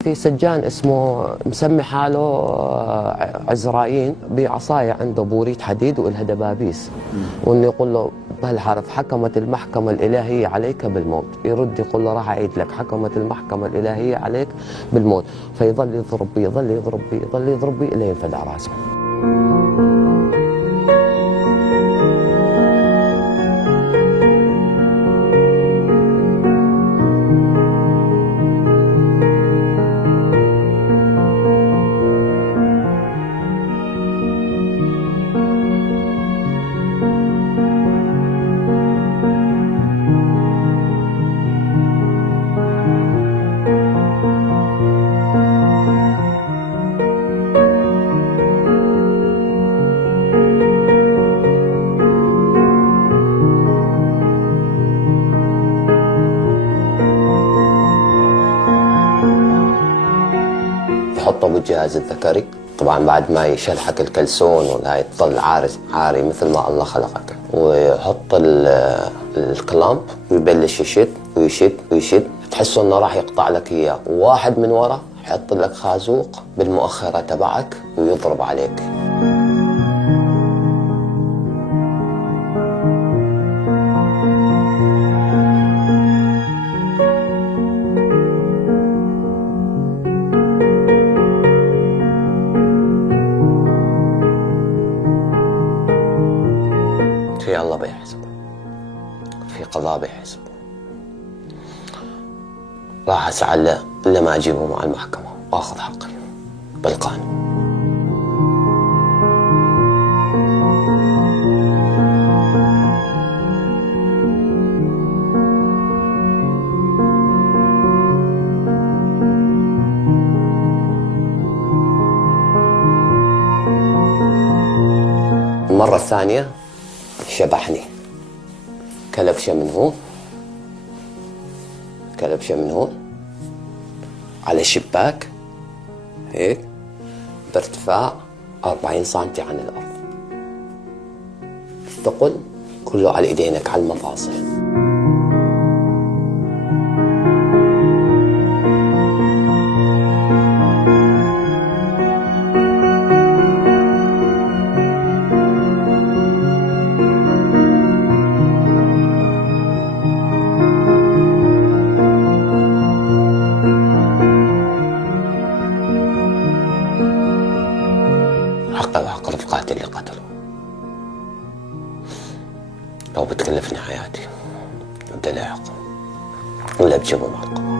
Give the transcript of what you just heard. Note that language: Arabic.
في سجان اسمه مسمي حاله عزرائيل بعصاية عنده بوريت حديد والها دبابيس، وانه يقول له بهالحرف حكمت المحكمة الإلهية عليك بالموت، يرد يقول له راح أعيد لك حكمت المحكمة الإلهية عليك بالموت، فيظل يضرب بي يظل يضرب بي يظل يضرب بي إلى ينفدع راسه. يحطه بالجهاز الذكري، طبعا بعد ما يشلحك الكلسون ولا تظل عاري مثل ما الله خلقك، ويحط الكلامب ويبلش يشد ويشد ويشد، تحسه انه راح يقطع لك اياه، وواحد من ورا يحط لك خازوق بالمؤخرة تبعك ويضرب عليك. في الله بيحسب، في قضاء بيحسب، راح اسعى الا ما اجيبه مع المحكمة واخذ حقي بالقانون. المرة الثانية شبحني، كلبشة من هون كلبشة من هون على شباك هيك بارتفاع 40 سنتي عن الأرض، الثقل كله على ايدينك على المفاصل. حقه وحق رفقاتي اللي قتلوا، لو بتكلفني حياتي بدي لاحق ولا بجيبه معقب.